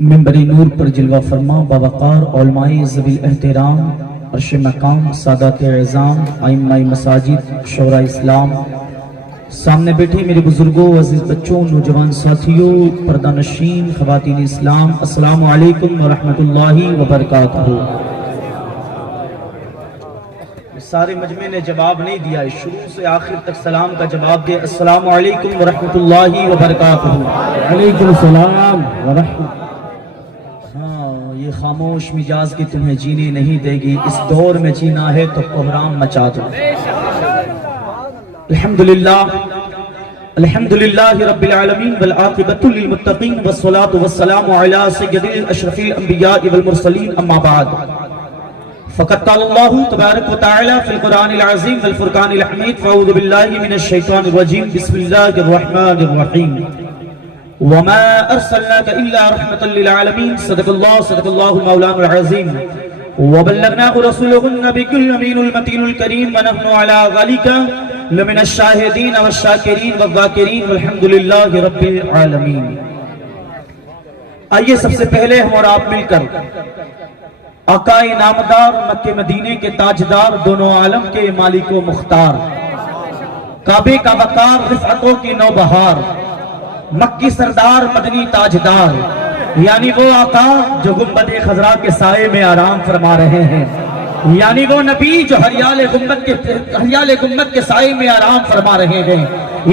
منبر نور پر جلوہ فرما باوقار علماء ذوی احترام عرش مقام سادات اعظام ائمہ مساجد شورا اسلام، سامنے بیٹھے میرے بزرگوں عزیز بچوں نوجوان ساتھیوں پردہ نشین خواتین اسلام، السلام علیکم ورحمۃ اللہ وبرکاتہ۔ سارے مجمع نے جواب نہیں دیا ہے، شروع سے آخر تک سلام کا جواب دے، السلام علیکم ورحمۃ اللہ وبرکاتہ۔ وعلیکم السلام ورحمۃ۔ ہاں، یہ خاموش مزاج کی تمہیں جینے نہیں دے گی، اس دور میں جینا ہے تو کوہرام مچا دو۔ الحمدللہ الحمدللہ رب العالمین والعاقبۃ للمتقین والصلاة والسلام علی سید الاشرف الانبیاء والمرسلین، اما بعد فقد قال اللہ تبارک و تعالی فی القرآن العظیم والفرقان الحمید، فاعوذ باللہ من الشیطان الرجیم، بسم اللہ الرحمن الرحیم، وما ارسلناک الا رحمۃ للعالمین، صدق اللہ مولانا العظیم، وبلغناه رسوله النبي الأمين المتين الكريم، ونحن على ذلك لمن الشاهدين والشاكرين والذاكرين والحمد لله رب العالمين۔ آئیے سب سے پہلے ہم اور آپ مل کر آقا نامدار مکہ مدینے کے تاجدار دونوں عالم کے مالک و مختار، کعبے کا وقار رفعتوں کی نوبہار، مکی سردار مدنی تاجدار، یعنی وہ آقا جو گنبد خضرا کے سائے میں آرام فرما رہے ہیں، یعنی وہ نبی جو ہریال گنبد کے سائے میں آرام فرما رہے ہیں،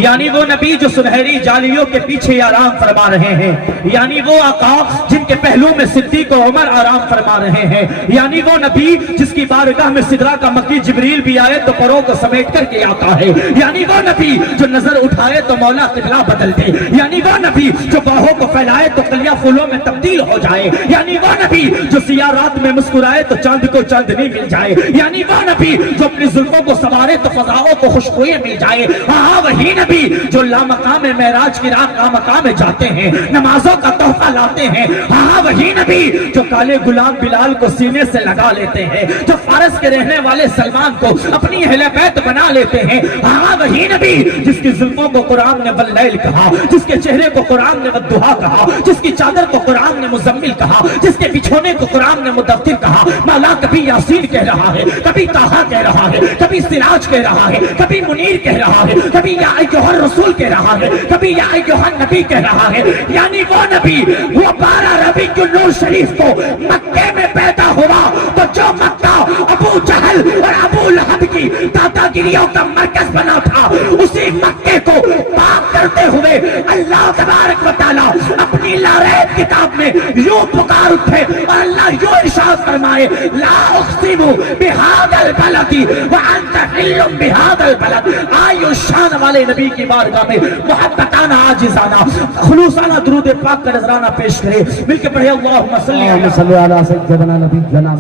یعنی وہ نبی جو سنہری جالیوں کے پیچھے آرام فرما رہے ہیں، یعنی وہ آقا جن کے پہلو میں صدیق و عمر آرام فرما رہے ہیں، یعنی وہ نبی جس کی بارگاہ میں سدرا کا مکی جبریل بھی آئے تو پروں کو سمیٹ کر کے آتا ہے، یعنی وہ نبی جو نظر اٹھائے تو مولا قبلہ بدل دے، یعنی وہ نبی جو باہوں کو پھیلائے تو کلیاں پھولوں میں تبدیل ہو جائے، یعنی وہ نبی جو سیاہ رات میں مسکرائے تو چاند کو چاندنی مل جائے، یعنی وہ نبی جو اپنی زلفوں کو سنوارے تو فضاؤں کو خوشبوئیں مل جائے، ہاں وہی نبی جو لامقام معراج کی رات لامقام جاتے ہیں، نمازوں کا تحفہ لاتے ہیں، ہاں وہی نبی جو کالے غلام بلال کو سینے سے لگا لیتے ہیں، جو فارس کے رہنے والے سلمان کو اپنی اہل بیت بنا لیتے ہیں، ہاں وہی نبی جس کی زلفوں کو قرآن نے واللیل کہا، جس کے چہرے کو قرآن نے والضحیٰ کہا، جس کی چادر کو قرآن نے مزمل کہا، جس کے بچھونے کو قرآن نے مدثر کہا، مولا کبھی یاسین کہہ رہا ہے، کبھی طٰہٰ کہہ رہا ہے، کبھی سراج کہہ رہا ہے، کبھی منیر کہہ رہا ہے، کبھی یا ایھا الرسول کہہ رہا ہے، کبھی یا ایھا النبی کہہ رہا ہے، یعنی وہ نبی وہ 12 ربیع النور شریف کو مکے میں پیدا ہوا تو جو مکہ ابو جہل اور ابو لہب کی دادا گیریوں کا مرکز بنا تھا، اسی مکے کو پاک کرتے ہوئے اللہ تبارک و تعالیٰ اپنی لاریب کتاب میں یوں پکار اٹھے اور اللہ یوں ارشاد فرمائے، لا اقسم بہذا البلد وانت حل بہذا البلد۔ آئیو شان والے نبی کی بارگاہ میں محبتانہ عاجزانہ خلوصانہ درود پاک کا نذرانہ پیش کرے، مل کے پڑھے اللہم صلی علی سیدنا نبینا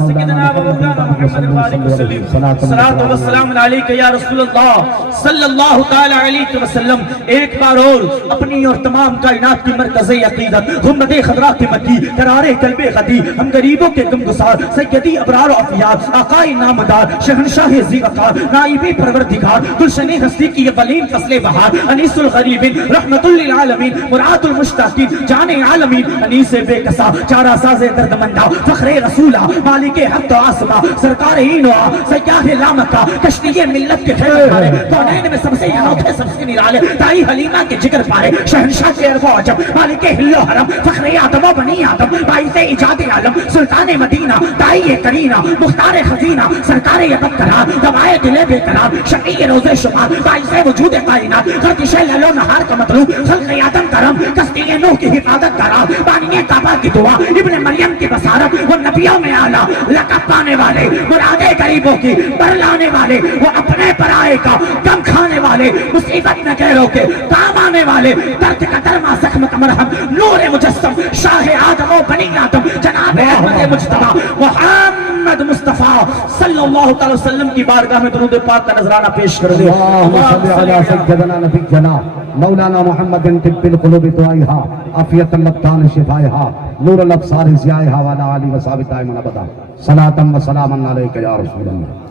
مولانا محمد صلاۃ و سلام علیک یا رسول اللہ صلی اللہ تعالی علیہ وسلم۔ ایک بار اور اپنی اور تمام کائنات کی مرکز عقیدت گنبد خضرا کی مکی قرار قلب غدی، ہم غریبوں کے غم گسار سیدی ابرار افیاد آقا نامدار شہنشاہ ذی وقار نائب پروردگار گلشن ہستی کی اولین فصل بہار انیس الغریبین رحمت للعالمین مراد المشتاقین جان عالمین انیس بے کسا چارہ ساز درد مندہ فخر رسولہ مالک حق و آسما سرکار اینوا سیاہ لامکہ کشتی ملت کے خیر پارے کونین میں سب سے انوکھے سب سے نرالے تائی حلیمہ کے جگر پارے شہنشاہ کے عرب و عجب مالک حل و حرم فخر آدم و بنی آدم باعث ایجاد عالم سلطان مدینہ دائی کرینہ مختار خزینہ سرکار ابد قرار دوائے دل بے قرار شفیع روز شمار باعث وجود کائنات گردش لیل و نہار کا مطلوب خلق آدم کرم کشتی نوح کی حفاظت قرار بانی کعبہ کی دعا ابن مریم کی بصارت وہ نبیوں میں اعلیٰ لقب پانے والے مرادے غریبوں کی برلانے والے وہ اپنے پرائے کا کم کھانے والے مصیبت میں غیروں کے کام آنے والے درد کا درما زخم کا مرہم نور مجسم شاہ آدم و بنی آدم جناب احمد مجتبی محمد مصطفیٰ صلی اللہ تعالی وسلم کی بارگاہ میں درود پاک کا نذرانہ پیش کر دے۔ اللہم صلی علی سیدنا نبینا مولانا محمد طب القلوب دعائها عافیت الابدان شفائها نور الابصار ضیائها وعلی آلہ وصحبہ دائما ابدا صلاۃ و سلام علیک یا رسول اللہ۔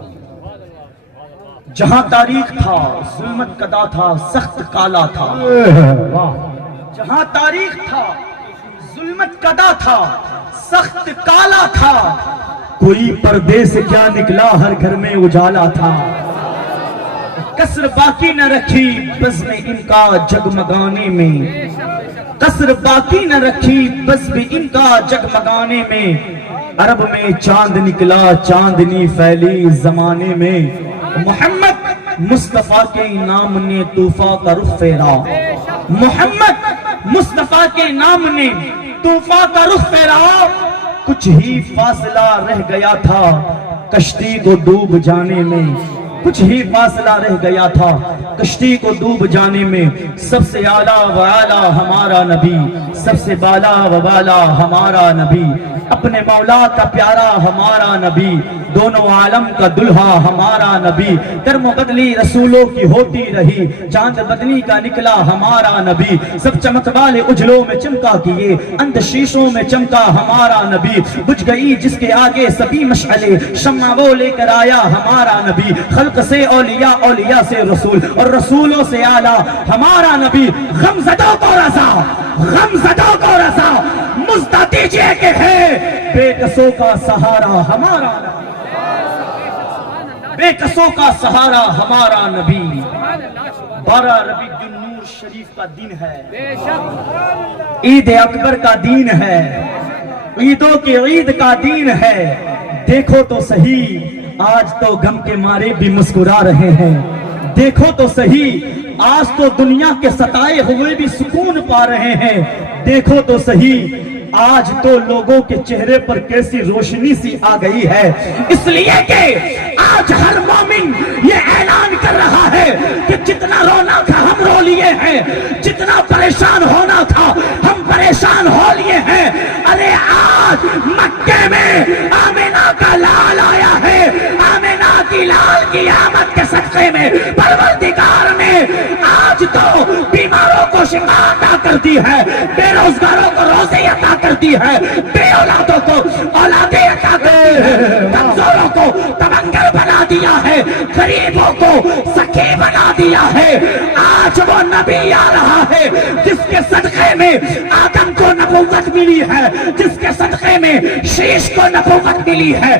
جہاں تاریخ تھا ظلمت کدا تھا سخت کالا تھا، جہاں تاریخ تھا ظلمت کدا تھا، سخت کالا تھا، کوئی پردے سے کیا نکلا، ہر گھر میں اجالا تھا۔ کسر باقی نہ رکھی بزم ان کا جگمگانے میں، کسر باقی نہ رکھی بزم ان کا جگمگانے میں، عرب میں چاند نکلا، چاندنی پھیلی زمانے میں، محمد مصطفیٰ کے نام نے طوفان کا رخ پھیرا، محمد مصطفیٰ کے نام نے طوفان کا رخ پھیرا، کچھ ہی فاصلہ رہ گیا تھا کشتی کو ڈوب جانے میں، کچھ ہی فاصلہ رہ گیا تھا کشتی کو ڈوب جانے میں، سب سے اعلیٰ و اعلیٰ ہمارا نبی، سب سے بالا و بالا ہمارا نبی، اپنے مولا کا پیارا ہمارا نبی، دونوں عالم کا دلہا ہمارا نبی، کرم و بدلی رسولوں کی ہوتی رہی، چاند بدلی کا نکلا ہمارا نبی، سب چمک والے اجلوں میں چمکا کیے، اندھ شیشوں میں چمکا ہمارا نبی، بجھ گئی جس کے آگے سبھی مشعلے، شمع وہ لے کر آیا ہمارا نبی، خلق سے اولیاء، اولیاء سے رسول، اور رسولوں سے اعلیٰ ہمارا نبی، غم زدوں کو رضا، غم زدوں کو رضا، مزدہ دیجئے کہ ہے بے کسوں کا سہارا ہمارا نبی، بے کسوں کا سہارا ہمارا نبی۔ 12 ربیع النور شریف کا دن ہے، عید اکبر کا دن ہے، عیدوں کی عید کا دن ہے، دیکھو تو صحیح آج تو غم کے مارے بھی مسکرا رہے ہیں، دیکھو تو صحیح آج تو دنیا کے ستائے ہوئے بھی سکون پا رہے ہیں، دیکھو تو صحیح آج تو لوگوں کے چہرے پر کیسی روشنی سی آ گئی ہے، اس لیے کہ آج ہر مومن یہ اعلان کر رہا ہے کہ جتنا رونا تھا ہم رو لیے ہیں، جتنا پریشان ہونا تھا ہم پریشان ہو لیے ہیں، ارے آج مکے میں آمینہ کا لال آیا ہے، آمینہ کی لال کی آمد کے صدقے میں پروردگار نے آج تو بیماروں کو شفا عطا کر دی ہے، بے روزگاروں کو روزی عطا کر دی ہے، بے اولادوں کو اولادیں عطا کر دی ہے، کمزوروں کو تمنگر بنا دیا ہے، غریبوں کو سخی بنا دیا ہے۔ آج وہ نبی آ رہا ہے جس کے صدقے میں آدم کو نبوت ملی ہے، جس کے صدقے میں شیش کو نبوت ملی ہے،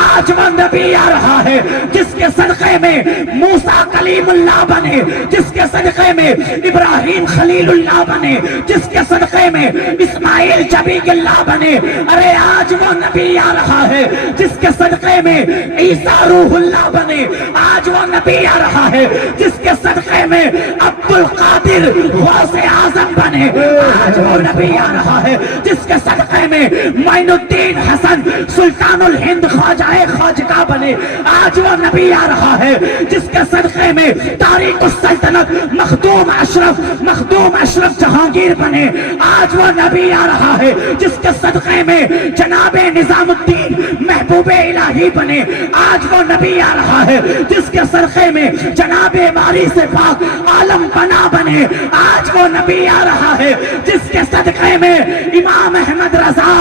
آج وہ نبی آ رہا ہے جس کے صدقے میں موسیٰ کلیم اللہ بنے، جس کے صدقے میں ابراہیم خلیل اللہ بنے، جس کے صدقے میں اسماعیل جبی اللہ بنے، ارے آج وہ نبی آ رہا ہے جس کے صدقے میں عیسیٰ روح اللہ بنے، آج وہ نبی آ رہا ہے جس کے صدقے میں عبد القادر غوث اعظم بنے، آج وہ نبی آ رہا ہے جس کے صدقے میں معین الدین حسن سلطان الہند خواجہ خواجگاہ بنے، آج وہ نبی آ رہا ہے جس کے صدقے میں تاریخ السلطنت مخدوم اشرف جہانگیر بنے، آج وہ نبی آ رہا ہے جس کے صدقے میں جناب نظام الدین محبوب الہی بنے، آج وہ نبی آ رہا ہے جس کے صدقے میں جناب وارث پاک عالم بنا بنے، آج وہ نبی آ رہا ہے جس کے صدقے میں امام احمد رضا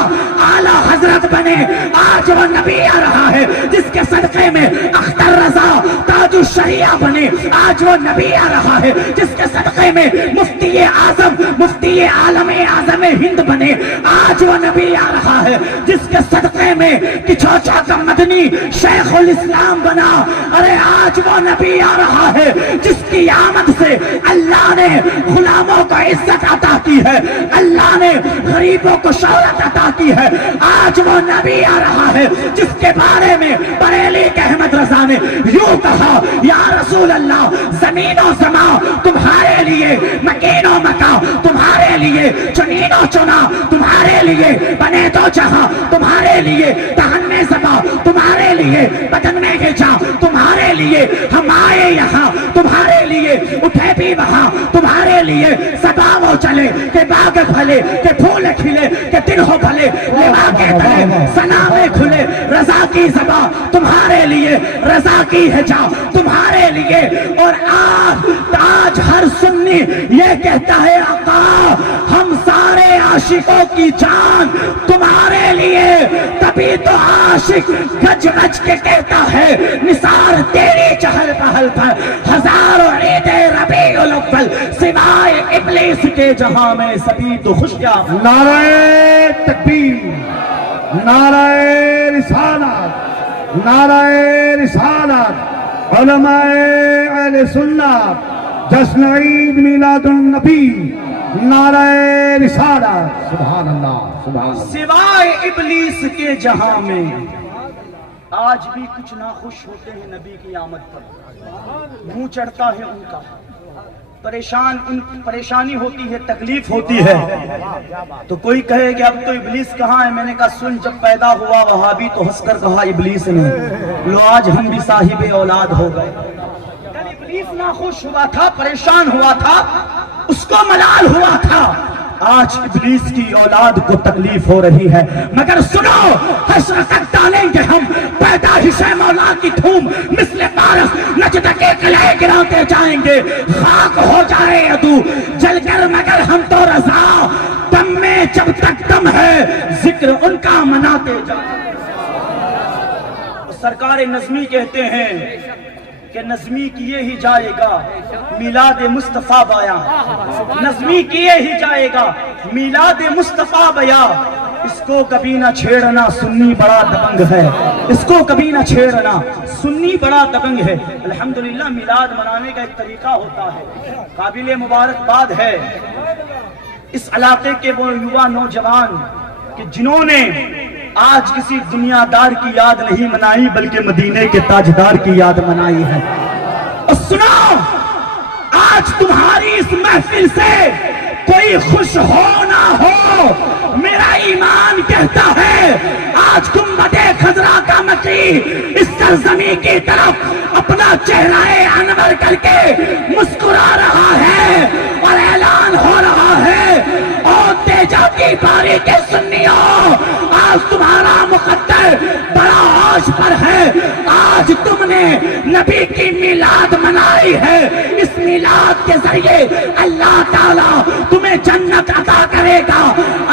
اعلی حضرت بنے، آج وہ نبی آ رہا ہے جس کے صدقے میں اختر رضا تاج الشریعہ بنے، آج وہ نبی آ رہا ہے جس کے صدقے میں مفتی اعظم مفتی عالم اعظم ہند بنے، آج وہ نبی آ رہا ہے جس کے صدقے میں کچوچا کا مدنی شیخ الاسلام بنا، ارے آج وہ نبی آ رہا ہے جس کی آمد سے اللہ نے غلاموں کو عزت عطا کی ہے، اللہ نے غریبوں کو شہرت عطا کی ہے، آج وہ نبی آ رہا ہے جس کے بارے میں بریلی کے احمد رضا نے یوں کہا، یا رسول اللہ زمین و زمان تمہارے لیے، مکین و مکان تمہارے لیے، چنین و چنا تمہارے لیے، بنے تو جہاں تمہارے لیے، دہن میں زبا تمہارے لیے، بدن میں گھچا تمہارے لیے، ہم آئے یہاں تمہارے لیے، اٹھے بھی وہاں تمہارے لیے، سبا وہ چلے کہ باغ پھلے کہ پھول کھلے کہ دن ہو بھلے، لوا کے تلے سنا میں کھلے، رضا کی زبا تمہارے لیے، رضا کی ہجا تمہارے لیے، اور آج ہر سنی یہ کہتا ہے آقا ہم سارے عاشقوں کی جان تمہارے لیے، تب تبھی تو عاشق گج گج کے کہتا ہے نثار تیری چہل پہل پر ہزاروں عید ربیع الاول سوائے ابلیس کے جہاں میں سبھی تو خوشیاں. نعرہ تکبیر، نعرہ رسالت، نعرہ رسالت. علماء اہل سنت جشن عید میلاد النبی، نعرہ رسالت. سبحان اللہ، سبحان اللہ. سوائے ابلیس کے جہاں میں آج بھی کچھ ناخوش ہوتے ہیں نبی کی آمد پر، منہ چڑھتا ہے ان کا، پریشانی ہوتی ہے، تکلیف ہوتی ہے. تو کوئی کہے کہ اب تو ابلیس کہاں ہے؟ میں نے کہا سن، جب پیدا ہوا وہابی تو ہنس کر کہا ابلیس نے، لو آج ہم بھی صاحب اولاد ہو گئے. کل ابلیس ناخوش ہوا تھا، پریشان ہوا تھا، اس کو ملال ہوا تھا. آج ابلیس کی اولاد کو تکلیف ہو رہی ہے، مگر سنو، حشر تک ڈالیں گے ہم پیدائش مولا کی دھوم، مثل پارس نجد کے قلعے گراتے جائیں گے. خاک ہو جائے ادو جل کر مگر ہم تو رضا، دم میں جب تک دم ہے ذکر ان کا مناتے جائیں. سرکار نظمی کہتے ہیں کہ نظمی کیے ہی جائے گا میلاد مصطفیٰ بیاں، نظمی کیے ہی جائے گا میلاد مصطفیٰ بیاں. اس کو کبھی نہ چھیڑنا، سنی بڑا دبنگ ہے، اس کو کبھی نہ چھیڑنا، سنی بڑا دبنگ ہے. الحمدللہ میلاد منانے کا ایک طریقہ ہوتا ہے، قابل مبارکباد ہے اس علاقے کے وہ یووا نوجوان کہ جنہوں نے آج کسی دنیا دار کی یاد نہیں منائی بلکہ مدینے کے تاجدار کی یاد منائی ہے. اور سنو، آج تمہاری اس محفل سے کوئی خوش ہو نہ ہو، میرا ایمان کہتا ہے آج گنبد خضرا کا مکی اس سرزمین کی طرف اپنا چہرہ انور کر کے مسکرا رہا ہے اور اعلان ہو رہا ہے، اور تیجا کی باری کے سنیوں، آج تمہارا مقدر بڑا عرش پر ہے. آج تم نے نبی کی میلاد منائی ہے، اس میلاد کے ذریعے اللہ تعالیٰ تمہیں جنت عطا کرے گا.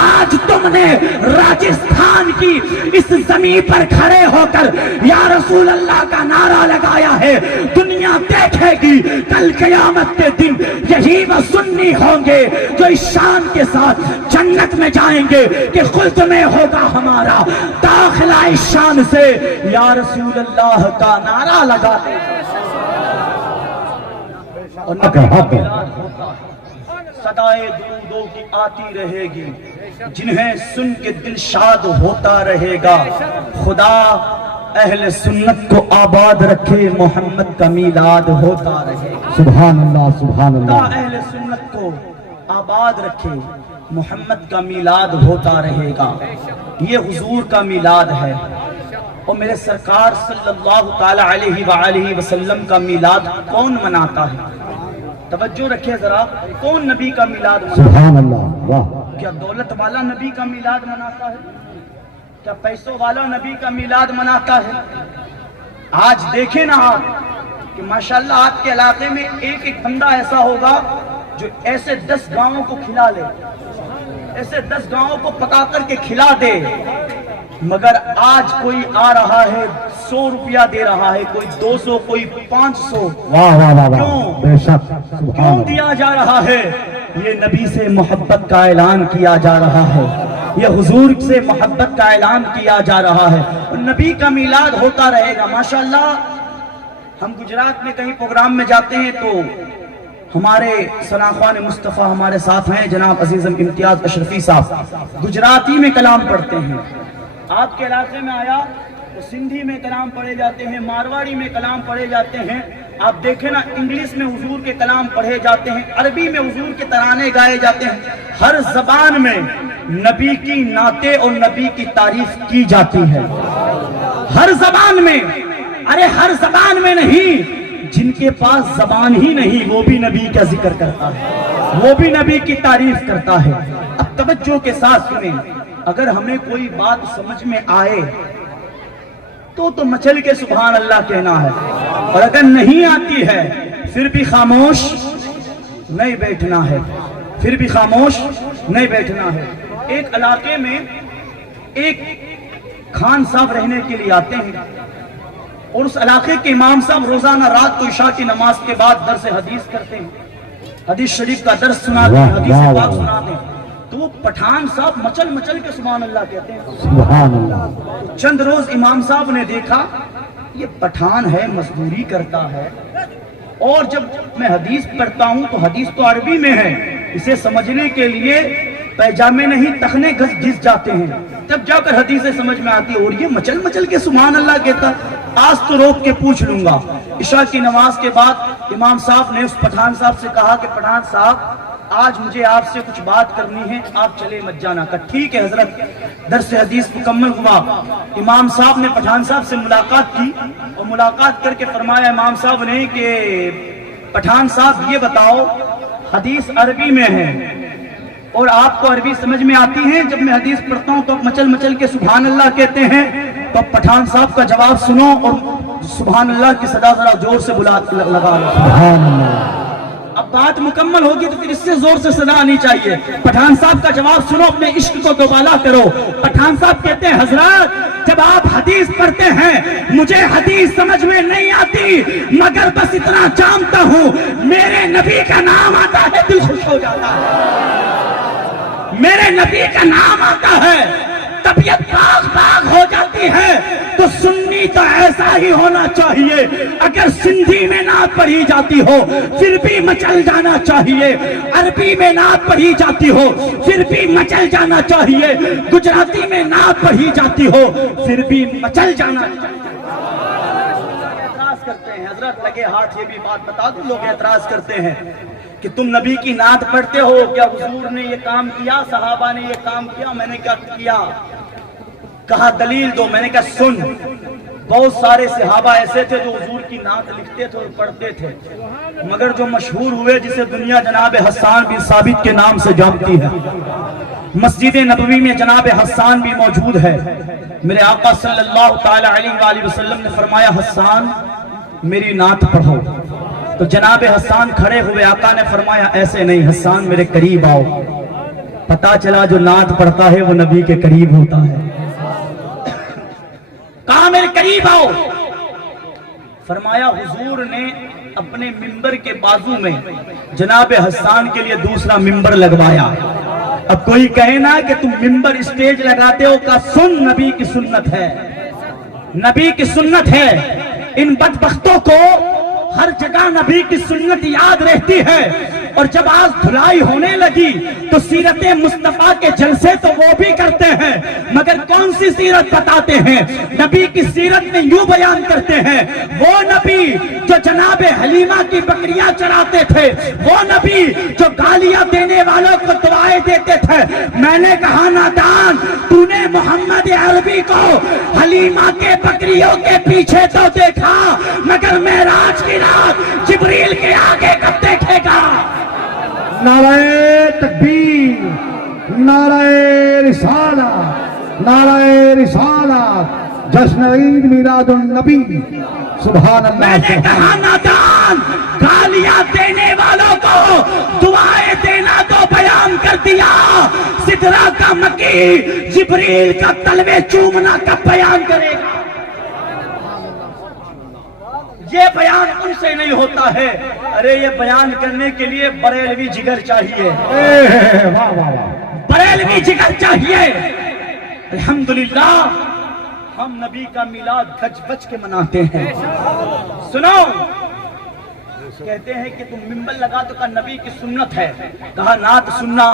آج تم نے راجستھان کی اس زمین پر کھڑے ہو کر یا رسول اللہ کا نعرہ لگایا ہے. دنیا دیکھے گی کل قیامت کے دن یہی وہ سنی ہوں گے جو اس شان کے ساتھ جنت میں جائیں گے کہ خلد میں ہوگا ہمارا داخلہ. اس شان سے یا رسول اللہ کا نعرہ لگاتے اور صدائے درودوں کی آتی رہے گی، جنہیں سن کے دل شاد ہوتا رہے گا. خدا اہل سنت کو آباد رکھے، محمد کا میلاد ہوتا رہے گا. سبحان اللہ، سبحان خدا اللہ. اہل سنت کو آباد رکھے، محمد کا میلاد ہوتا رہے گا. یہ حضور کا میلاد ہے، اور میرے سرکار صلی اللہ تعالی علیہ وآلہ وسلم کا میلاد کون مناتا ہے؟ توجہ رکھے ذرا، کون نبی کا میلاد مناتا ہے؟ سبحان اللہ. واہ. کیا دولت والا نبی کا میلاد مناتا ہے؟ کیا پیسوں والا نبی کا میلاد مناتا ہے؟ آج دیکھیں نا آپ کہ ماشاءاللہ آپ کے علاقے میں ایک ایک بندہ ایسا ہوگا جو ایسے 10 گاؤں کو کھلا لے، ایسے 10 گاؤں کو پکا کر کے کھلا دے. مگر آج کوئی آ رہا ہے 100 روپیہ دے رہا ہے، کوئی 200، کوئی 500. واہ واہ واہ واہ. کیوں؟ بے شک. سبحان کیوں اللہ. دیا جا رہا ہے؟ یہ نبی سے محبت کا اعلان کیا جا رہا ہے، یہ حضور سے محبت کا اعلان کیا جا رہا ہے. اور نبی کا میلاد ہوتا رہے گا. ماشاءاللہ ہم گجرات میں کہیں پروگرام میں جاتے ہیں تو ہمارے ثناخوان مصطفیٰ ہمارے ساتھ ہیں، جناب عزیزم امتیاز اشرفی صاحب گجراتی میں کلام پڑھتے ہیں. آپ کے علاقے میں آیا تو سندھی میں کلام پڑھے جاتے ہیں، مارواڑی میں کلام پڑھے جاتے ہیں. آپ دیکھیں نا انگلش میں حضور کے کلام پڑھے جاتے ہیں، عربی میں حضور کے ترانے گائے جاتے ہیں. ہر زبان میں نبی کی نعتیں اور نبی کی تعریف کی جاتی ہے. ہر زبان میں، ارے ہر زبان میں نہیں، جن کے پاس زبان ہی نہیں وہ بھی نبی کا ذکر کرتا ہے، وہ بھی نبی کی تعریف کرتا ہے. اب توجہ کے ساتھ سنیں، اگر ہمیں کوئی بات سمجھ میں آئے تو مچل کے سبحان اللہ کہنا ہے، اور اگر نہیں آتی ہے پھر بھی خاموش نہیں بیٹھنا ہے، پھر بھی خاموش نہیں بیٹھنا ہے. ایک علاقے میں ایک خان صاحب رہنے کے لیے آتے ہیں اور اس علاقے کے امام صاحب روزانہ رات کو عشاء کی نماز کے بعد درس حدیث کرتے ہیں، حدیث شریف کا درس سناتے ہیں، حدیث پاک سناتے ہیں۔ تو وہ پٹھان صاحب مچل مچل کے سبحان اللہ کہتے ہیں۔ سبحان اللہ۔ چند روز امام صاحب نے دیکھا یہ پٹھان ہے، مزدوری کرتا ہے، اور جب میں حدیث پڑھتا ہوں تو حدیث تو عربی میں ہے، اسے سمجھنے کے لیے پیجامے نہیں تخنے گھس جاتے ہیں، تب جا کر حدیثیں سمجھ میں آتی ہے، اور یہ مچل مچل کے سبحان اللہ کہتا۔ آج تو روک کے پوچھ لوں گا۔ عشاء کی نماز کے بعد امام صاحب نے اس پٹھان صاحب سے کہا کہ پٹھان صاحب آج مجھے آپ سے کچھ بات کرنی ہے، آپ چلے مت جانا۔ کہا ٹھیک ہے حضرت۔ درس حدیث مکمل ہوا، امام صاحب نے پٹھان صاحب سے ملاقات کی اور ملاقات کر کے فرمایا امام صاحب نے کہ پٹھان صاحب یہ بتاؤ، حدیث عربی میں ہے اور آپ کو عربی سمجھ میں آتی ہے، جب میں حدیث پڑھتا ہوں تو آپ مچل مچل کے سبحان اللہ کہتے ہیں، تو پٹھان صاحب کا جواب سنو اور سبحان اللہ کی صدا ذرا زور سے لگا لو۔ سبحان اللہ۔ اب بات مکمل ہوگی تو پھر اس سے زور سے صدا آنی چاہیے۔ پٹھان صاحب کا جواب سنو، اپنے عشق کو دوبالا کرو۔ پٹھان صاحب کہتے ہیں حضرات جب آپ حدیث پڑھتے ہیں مجھے حدیث سمجھ میں نہیں آتی، مگر بس اتنا جانتا ہوں میرے نبی کا نام آتا ہے دل خوش ہو جاتا ہے، میرے نبی کا نام آتا ہے طبیعت باغ باغ ہو جاتی ہے۔ تو سنی تو ایسا ہی ہونا چاہیے، اگر سندھی میں نعت پڑھی جاتی ہو پھر بھی مچل جانا چاہیے، عربی میں نعت پڑھی جاتی ہو پھر بھی مچل جانا چاہیے، گجراتی میں نعت پڑھی جاتی ہو پھر بھی مچل جانا چاہیے۔ اعتراض کرتے ہیں حضرت لگے ہاتھ، یہ بھی بات بتا دوں، لوگ اعتراض کرتے ہیں کہ تم نبی کی نعت پڑھتے ہو، کیا حضور نے یہ کام کیا، صحابہ نے یہ کام کیا؟ میں نے کیا کیا؟ کہا دلیل دو۔ میں نے کہا سن، بہت سارے صحابہ ایسے تھے جو حضور کی نعت لکھتے تھے اور پڑھتے تھے، مگر جو مشہور ہوئے جسے دنیا جناب حسان بن ثابت کے نام سے جانتی ہے، مسجد نبوی میں جناب حسان بھی موجود ہے۔ میرے آقا صلی اللہ تعالی علیہ وآلہ وسلم نے فرمایا حسان میری نعت پڑھو، تو جناب حسان کھڑے ہوئے، آقا نے فرمایا ایسے نہیں حسان میرے قریب آؤ۔ پتا چلا جو نعت پڑھتا ہے وہ نبی کے قریب ہوتا ہے۔ کہا میرے قریب آؤ، فرمایا حضور نے اپنے ممبر کے بازو میں جناب حسان کے لیے دوسرا ممبر لگوایا۔ اب کوئی کہے نا کہ تم ممبر اسٹیج لگاتے ہو، کہا سن نبی کی سنت ہے، نبی کی سنت ہے۔ ان بدبختوں کو ہر جگہ نبی کی سنت یاد رہتی ہے، اور جب آج دھلائی ہونے لگی تو سیرت مصطفیٰ کے جلسے تو وہ بھی کرتے ہیں، مگر کون سی سیرت بتاتے ہیں؟ نبی کی سیرت میں یوں بیان کرتے ہیں، وہ نبی جو جناب حلیمہ کی بکریاں چراتے تھے، وہ نبی جو گالیاں دینے والوں کو دعائیں دیتے تھے۔ میں نے کہا نادان، تو نے محمد عربی کو حلیمہ کے بکریوں کے پیچھے تو دیکھا، مگر معراج کی رات جبریل کے آگے کب دیکھے گا؟ نعرہ تکبیر، نعرہ رسالت، نعرہ رسالت، جشن عید میلاد النبی، سبحان اللہ۔ میں نے کہا نادان، گالیاں دینے والوں کو دعائیں دینا تو بیان کر دیا، سدرہ کا مکی جبریل کا تلوے چومنا کب بیان کرے گا؟ یہ بیان ان سے نہیں ہوتا ہے۔ ارے یہ بیان کرنے کے لیے بریلوی جگر چاہیے، واہ واہ واہ، بریلوی جگر چاہیے۔ الحمدللہ ہم نبی کا میلاد گج بج کے مناتے ہیں۔ سنو، کہتے ہیں کہ تم ممبر لگا تو کہا نبی کی سنت ہے، کہا نعت سننا۔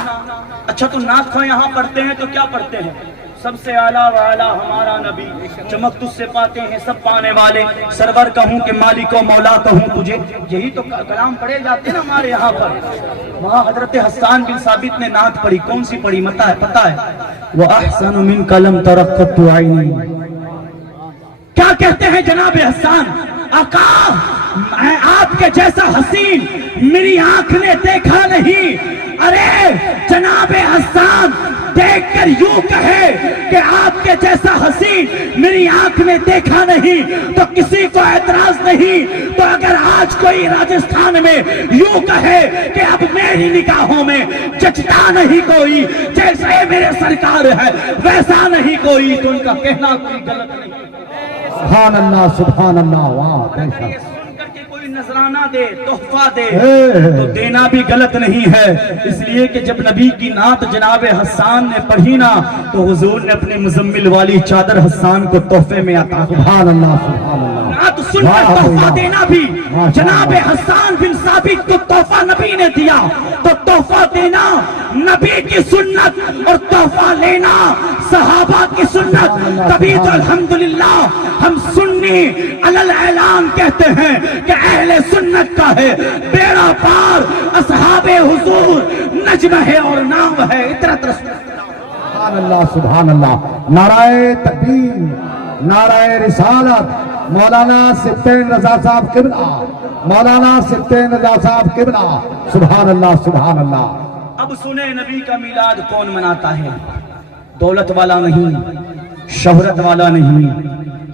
اچھا تو نعت کو یہاں پڑھتے ہیں تو کیا پڑھتے ہیں؟ سب سے اعلیٰ و اعلیٰ ہمارا نبی، چمک تجھ سے پاتے ہیں سب پانے والے، سرور کہوں کہ مالک و مولا کہوں تجھے، یہی تو کلام پڑھے جاتے ہیں نا ہمارے یہاں پر۔ وہاں حضرت حسان بن ثابت نے نعت پڑھی، کون سی پڑھی پتہ ہے؟ وَأَحْسَنُ مِنْكَ لَمْ تَرَقَّتُ عَيْنِي۔ کیا کہتے ہیں جناب حسان؟ آقا میں آپ کے جیسا حسین میری آنکھ نے دیکھا نہیں. ارے جناب حسان دیکھ کر یوں کہے کہ آپ کے جیسا حسین میری آنکھ نے دیکھا نہیں تو کسی کو اعتراض نہیں. تو اگر آج کوئی راجستھان میں یوں کہے کہ اب میری نگاہوں میں جچتا نہیں کوئی, جیسے میرے سرکار ہے ویسا نہیں کوئی, تو ان کا کہنا کوئی غلط نہیں. سبحان اللہ سبحان اللہ. واہ اگر یہ سن کر کے کوئی نذرانہ دے, تحفہ دے, تو دینا بھی غلط نہیں ہے. اس لیے کہ جب نبی کی نعت جناب حسان نے پڑھی نا تو حضور نے اپنے مزمل والی چادر حسان کو تحفے میں عطا کی. سبحان اللہ سبحان اللہ. نعت سن کر تحفہ دینا بھی جناب حسان بن ثابت کو تحفہ نبی نے دیا, تو تحفہ دینا نبی کی سنت اور تحفہ لینا صحابہ کی سنت. تبھی تو الحمدللہ ہم سنی علل اعلان کہتے ہیں کہ اہل سنت کا ہے بیڑا پار, اصحاب حضور نجم ہے اور نام ہے اطرت رسول. سبحان اللہ سبحان اللہ. نعرہ تکبیر, نعرہ رسالت. مولانا سبطین رضا صاحب قبلہ, مولانا سبطین رضا صاحب قبلہ. سبحان اللہ سبحان اللہ. اب سنیں نبی کا میلاد کون مناتا ہے؟ دولت والا نہیں, شہرت والا نہیں,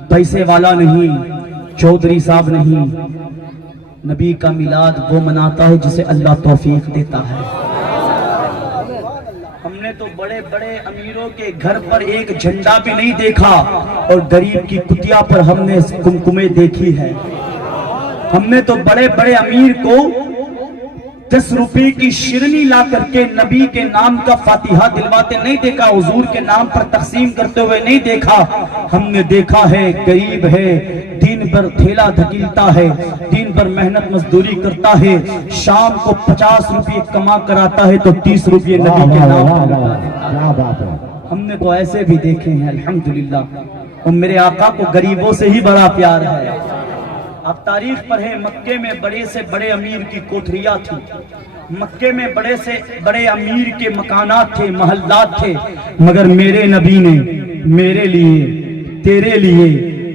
پیسے والا نہیں, چودھری صاحب نہیں. نبی کا میلاد وہ مناتا ہے جسے اللہ توفیق دیتا ہے. ہم نے تو بڑے بڑے امیروں کے گھر پر ایک جھنڈا بھی نہیں دیکھا, اور غریب کی کتیا پر ہم نے کمکمے دیکھی ہے. ہم نے تو بڑے بڑے امیر کو 10 روپے کی شیرنی لا کر کے نبی کے نام کا فاتحہ دلواتے نہیں دیکھا, حضور کے نام پر تقسیم کرتے ہوئے نہیں دیکھا. ہم نے دیکھا ہے غریب ہے, دن بھر تھیلا دھکیلتا ہے, دن بھر محنت مزدوری کرتا ہے, شام کو 50 روپے کما کر آتا ہے تو 30 روپے نبی کے نام پر کیا بات ہے. ہم نے تو ایسے بھی دیکھے ہیں الحمدللہ. اور میرے آقا کو غریبوں سے ہی بڑا پیار ہے. آپ تاریخ پڑھیں, مکے میں بڑے سے بڑے امیر کی کوٹھریاں تھیں, مکے میں بڑے سے بڑے امیر کے مکانات تھے, محلات تھے, مگر میرے نبی نے میرے لیے, تیرے لیے,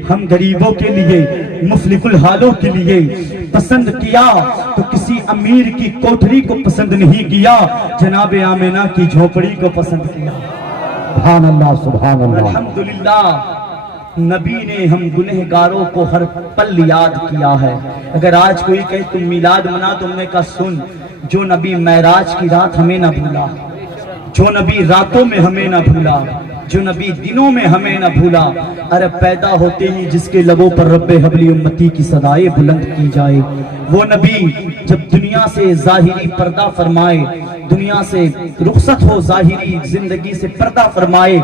ہم غریبوں کے لیے, مفلس الحالوں کے لیے پسند کیا تو کسی امیر کی کوٹھری کو پسند نہیں کیا, جناب آمنہ کی جھوپڑی کو پسند کیا. سبحان اللہ سبحان اللہ. الحمدللہ نبی نے ہم گنہگاروں کو ہر پل یاد کیا ہے. اگر آج کوئی کہے تم میلاد منا, تم نے کہا سن, جو نبی معراج کی رات ہمیں نہ بھولا, جو نبی راتوں میں ہمیں نہ بھولا, جو نبی دنوں میں ہمیں نہ بھولا, ارے پیدا ہوتے ہی جس کے لبوں پر رب حبلی امتی کی صدائے بلند کی جائے, وہ نبی جب دنیا سے ظاہری پردہ فرمائے, دنیا سے رخصت ہو, ظاہری زندگی سے پردہ فرمائے,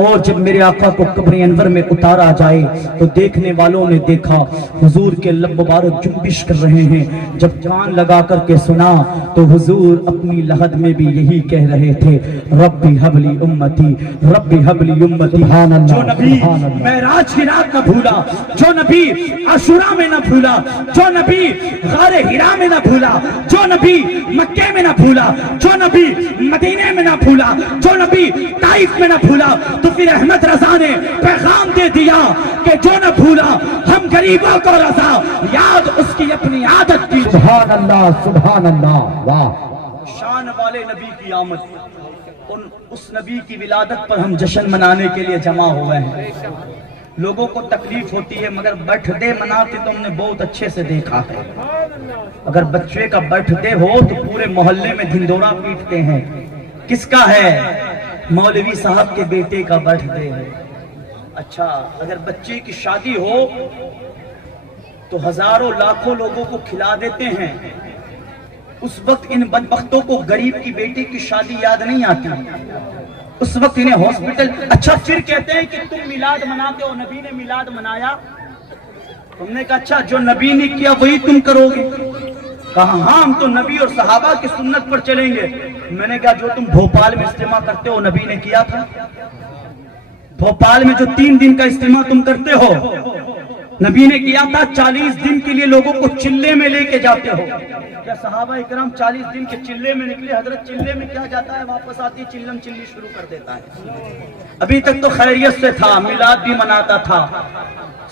اور جب میرے آقا کو قبر انور میں اتارا جائے تو دیکھنے والوں نے دیکھا حضور کے لب مبارک جنبش کر رہے ہیں. جب کان لگا کر کے سنا تو حضور اپنی لحد میں بھی یہی کہہ رہے تھے, ربی حبلی امتی, ربی حبلی امتی. جو نبی معراج کی رات نہ بھولا, جو نبی عاشوراء میں نہ بھولا, جو نبی غار ہرا میں نہ بھولا, جو نبی مکے میں نہ بھولا, جو نبی مدینے میں نہ بھولا, جو نبی طائف میں نہ بھولا, تو پھر احمد رضا نے پیغام دے دیا کہ جو نہ بھولا ہم غریبوں کو رضا, یاد اس کی اپنی عادت کی. سبحان اللہ سبحان اللہ. واہ شان والے نبی کی آمد, اس نبی کی ولادت پر ہم جشن منانے کے لیے جمع ہوئے ہیں. لوگوں کو تکلیف ہوتی ہے, مگر برتھ ڈے مناتے تو ہم نے بہت اچھے سے دیکھا ہے. اگر بچے کا برتھ ڈے ہو تو پورے محلے میں دھندورا پیٹتے ہیں. کس کا ہے؟ مولوی صاحب کے بیٹے کا برتھ ڈے ہے. اچھا, اگر بچے کی شادی ہو تو ہزاروں لاکھوں لوگوں کو کھلا دیتے ہیں. اس وقت ان بدبختوں کو غریب کی بیٹی کی شادی یاد نہیں آتی, اس وقت انہیں ہاسپٹل. اچھا پھر کہتے ہیں کہ تم میلاد مناتے ہو, نبی نے میلاد منایا. تم نے کہا اچھا جو نبی نے کیا وہی تم کرو گے. کہا ہاں ہم تو نبی اور صحابہ کی سنت پر چلیں گے. میں نے کہا جو تم بھوپال میں اجتماع کرتے ہو نبی نے کیا تھا. بھوپال میں جو 3 دن کا اجتماع تم کرتے ہو نبی نے کیا تھا 40 دن کے لیے لوگوں کو چلے میں لے کے جاتے ہو. کیا صحابہ اکرام 40 دن کے چلے میں نکلے؟ حضرت چلے میں کیا جاتا ہے، واپس آتی چلم چلی شروع کر دیتا ہے. ابھی تک تو خیریت سے تھا، میلاد بھی مناتا تھا.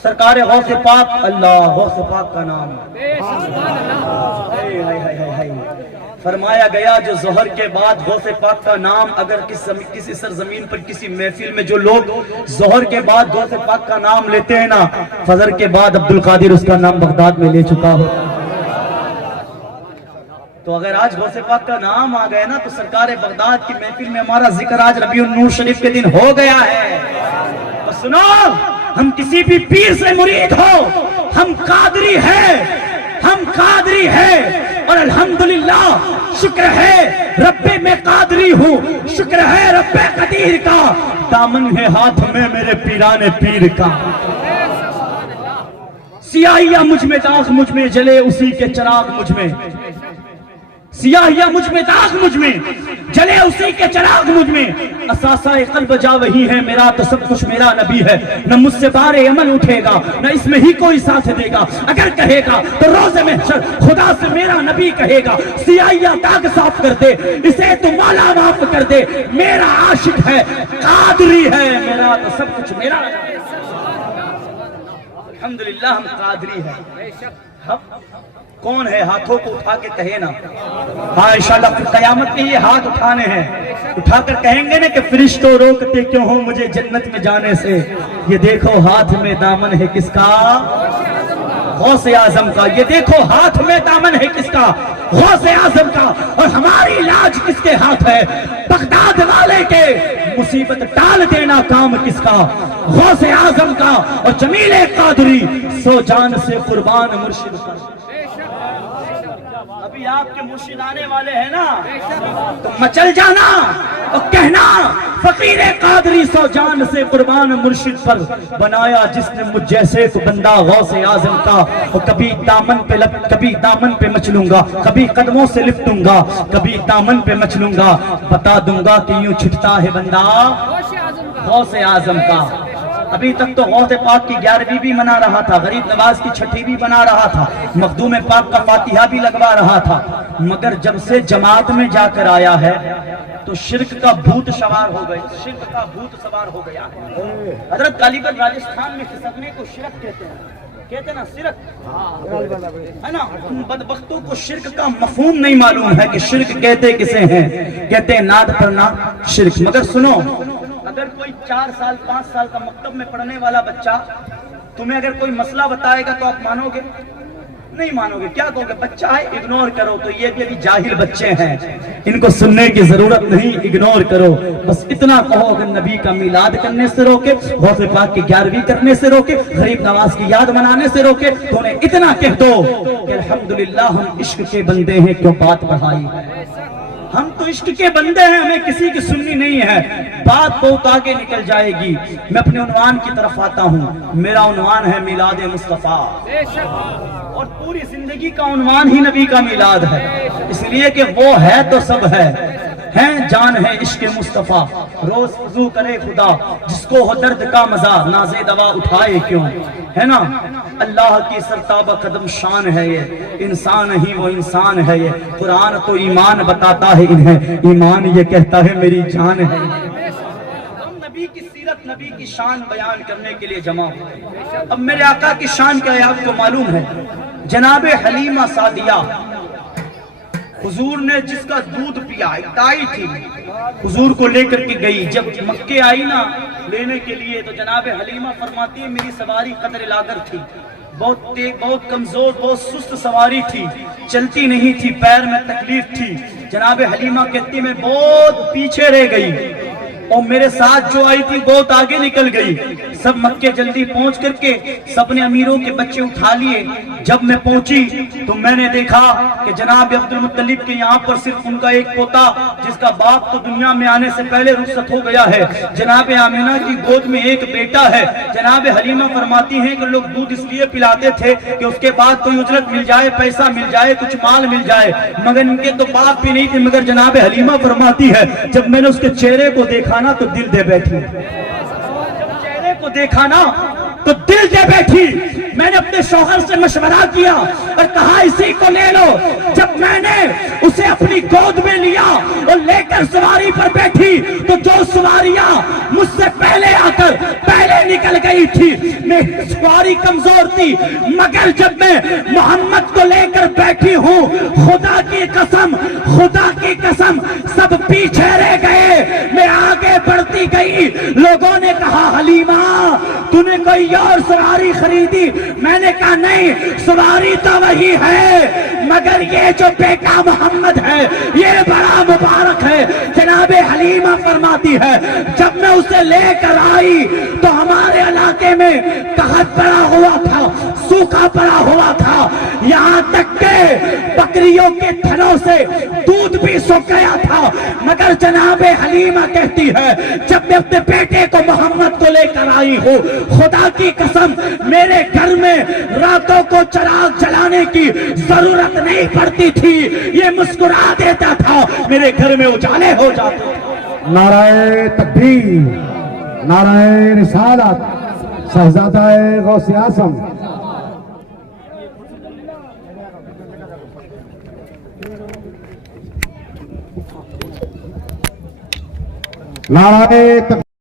سرکار غوث پاک، اللہ غوث پاک کا نام فرمایا گیا جو ظہر کے بعد غوث پاک کا نام اگر کسی سرزمین پر کسی محفل میں جو لوگ ظہر کے بعد غوث پاک کا نام لیتے ہیں نا، فجر کے بعد عبدالقادر اس کا نام بغداد میں لے چکا ہو. تو اگر آج غوث پاک کا نام آ گیا نا تو سرکار بغداد کی محفل میں ہمارا ذکر آج ربیع النور شریف کے دن ہو گیا ہے. تو سنو، ہم کسی بھی پیر سے مرید ہو، ہم قادری ہیں، ہم قادری ہیں. اور الحمدللہ شکر ہے رب میں قادری ہوں، شکر ہے رب قدیر کا، دامن ہے ہاتھ میں میرے پیران پیر کا. سیاہیاں مجھ میں داغ مجھ میں جلے اسی کے چراغ مجھ میں، سیاہیاں مجھ میں داغ مجھ میں جلے اسی کے چراغ مجھ میں. اساسہ قلب جا وہی ہے میرا تو سب کچھ میرا نبی ہے. نہ مجھ سے بار عمل اٹھے گا، نہ اس میں ہی کوئی ساتھ دے گا. اگر کہے گا تو روز محشر خدا سے میرا نبی کہے گا سیاہیاں داغ صاف کر دے، اسے تو مولا معاف کر دے. میرا عاشق ہے، قادری ہے، میرا تو سب کچھ میرا. الحمدللہ ہم قادری ہیں. کون ہے ہاتھوں کو اٹھا کے کہے نا، ہاں انشاءاللہ پھر قیامت میں یہ ہاتھ اٹھانے ہیں، اٹھا کر کہیں گے نا کہ فرشتوں روکتے کیوں ہوں مجھے جنت میں جانے سے. یہ دیکھو ہاتھ میں دامن ہے کس کا، غوث اعظم کا. یہ دیکھو ہاتھ میں دامن ہے کس کا، غوث اعظم کا. اور ہماری لاج کس کے ہاتھ ہے، بغداد والے کے. مصیبت ٹال دینا کام کس کا، غوث اعظم کا. اور جمیل قادری سو جان سے قربان مرشد پر. ابھی آپ کے مرشد آنے والے ہیں نا، تو مچل جانا اور کہنا فقیر قادری سو جان سے قربان مرشد پر. بنایا جس نے مجھ جیسے تو بندہ غوث اعظم کا. اور کبھی دامن پہ مچلوں گا، کبھی قدموں سے لپٹوں گا، کبھی دامن پہ مچلوں گا. بتا دوں گا کہ یوں چھٹتا ہے بندہ غوث اعظم کا. ابھی تک تو غوث پاک کی 11ویں بھی منا رہا تھا، غریب نواز کی 6ٹھی بھی بنا رہا تھا، مخدوم پاک کا فاتحہ بھی لگوا رہا تھا. مگر جب سے جماعت میں جا کر آیا ہے تو شرک کا بھوت سوار ہو گئے، شرک کا بھوت سوار ہو گیا ہے. حضرت کالی گڑھ راجستھان میں کھسکنے کو شرک کہتے ہیں، کہتے ہیں نا شرک ہے نا. ان بدبختوں کو شرک کا مفہوم نہیں معلوم ہے کہ شرک کہتے کسے ہیں. کہتے ہیں ناد پر ناد شرک. مگر سنو، اگر کوئی 4 سال 5 سال کا مکتب میں پڑھنے والا بچہ تمہیں اگر کوئی مسئلہ بتائے گا تو آپ مانو گے؟ نہیں مانو گے. کیا کہو گے؟ بچہ ہے اگنور کرو. تو یہ بھی ابھی جاہل بچے ہیں، ان کو سننے کی ضرورت نہیں، اگنور کرو. بس اتنا کہو اگر نبی کا میلاد کرنے سے روکے، غوث پاک کی 11ویں کرنے سے روکے، غریب نواز کی یاد منانے سے روکے، تو انہیں اتنا کہہ دو کہ الحمدللہ ہم عشق کے بندے ہیں، کیوں بات بڑھائی. ہم تو عشق کے بندے ہیں، ہمیں کسی کی سننی نہیں ہے. بات بہت آگے نکل جائے گی. میں اپنے عنوان کی طرف آتا ہوں. میرا عنوان ہے میلاد مصطفیٰ، اور پوری زندگی کا عنوان ہی نبی کا میلاد ہے. اس لیے کہ وہ ہے تو سب ہے، ہیں جان ہے عشق مصطفیٰ. روز وضو کرے خدا، جس کو ہو درد کا مزہ، نازے دوا اٹھائے کیوں، ہے نا. اللہ کی سرتابہ قدم شان ہے یہ، انسان ہی وہ انسان ہے یہ. قرآن تو ایمان بتاتا ہے انہیں، ایمان یہ کہتا ہے میری جان ہے. ہم نبی کی سیرت، نبی کی شان بیان کرنے کے لیے جمع ہوئے. اب میرے آقا کی شان کیا ہے آپ کو معلوم ہے. جناب حلیمہ سعدیہ، حضور نے جس کا دودھ پیا، ایک دائی تھی، حضور کو لے کر کے گئی. جب مکے آئی نا لینے کے لیے تو جناب حلیمہ فرماتی ہے میری سواری قدر لاغر تھی، بہت کمزور، بہت سست سواری تھی، چلتی نہیں تھی، پیر میں تکلیف تھی. جناب حلیمہ کہتی میں بہت پیچھے رہ گئی اور میرے ساتھ جو آئی تھی بہت آگے نکل گئی. سب مکے جلدی پہنچ کر کے سب نے امیروں کے بچے اٹھا لیے. جب میں پہنچی تو میں نے دیکھا کہ جناب عبد المطلب کے یہاں پر صرف ان کا ایک پوتا، جس کا باپ تو دنیا میں آنے سے پہلے رخصت ہو گیا ہے. جناب آمینہ کی گود میں ایک بیٹا ہے. جناب حلیمہ فرماتی ہیں کہ لوگ دودھ اس لیے پلاتے تھے کہ اس کے بعد کوئی اجرت مل جائے، پیسہ مل جائے، کچھ مال مل جائے. مگر ان کے تو باپ بھی نہیں تھے. مگر جناب حلیمہ فرماتی ہے جب میں نے اس کے چہرے کو دیکھا نا تو دل دے بیٹھی. جب چہرے کو دیکھا نا تو دل دے بیٹھی. میں نے اپنے شوہر سے مشورہ کیا اور کہا اسی کو لے لو. جب میں نے اسے اپنی گود میں لیا اور لے کر سواری پر بیٹھی تو جو سواریاں مجھ سے پہلے آ کر پہلے نکل گئی تھی، میری سواری کمزور تھی، مگر جب میں محمد کو لے کر بیٹھی ہوں، خدا کی قسم سب پیچھے رہ گئے. میں آگے بڑھتی گئی. لوگوں نے کہا حلیمہ تو نے کوئی اور سواری خریدی؟ میں نے کہا نہیں، سواری تو وہی ہے مگر یہ جو بیٹا محمد ہے یہ بڑا مبارک ہے. جناب حلیمہ فرماتی ہے جب میں اسے لے کر آئی تو ہمارے علاقے میں قحط پڑا ہوا تھا، سوکھا پڑا ہوا تھا، یہاں تک کہ بکریوں کے تھنوں سے دودھ بھی سوکھ گیا تھا. مگر جناب حلیمہ کہتی ہے جب میں اپنے بیٹے کو محمد کو لے کر آئی ہوں، خدا کی قسم میرے گھر میں راتوں کو چراغ جلانے کی ضرورت نہیں پڑتی تھی، یہ مسکرا دیتا تھا، میرے گھر میں اجالے ہو جاتے تھے. نعرہ تکبیر، نعرہ رسالت، شہزادہ غوث اعظم. نعرہ تکبیر.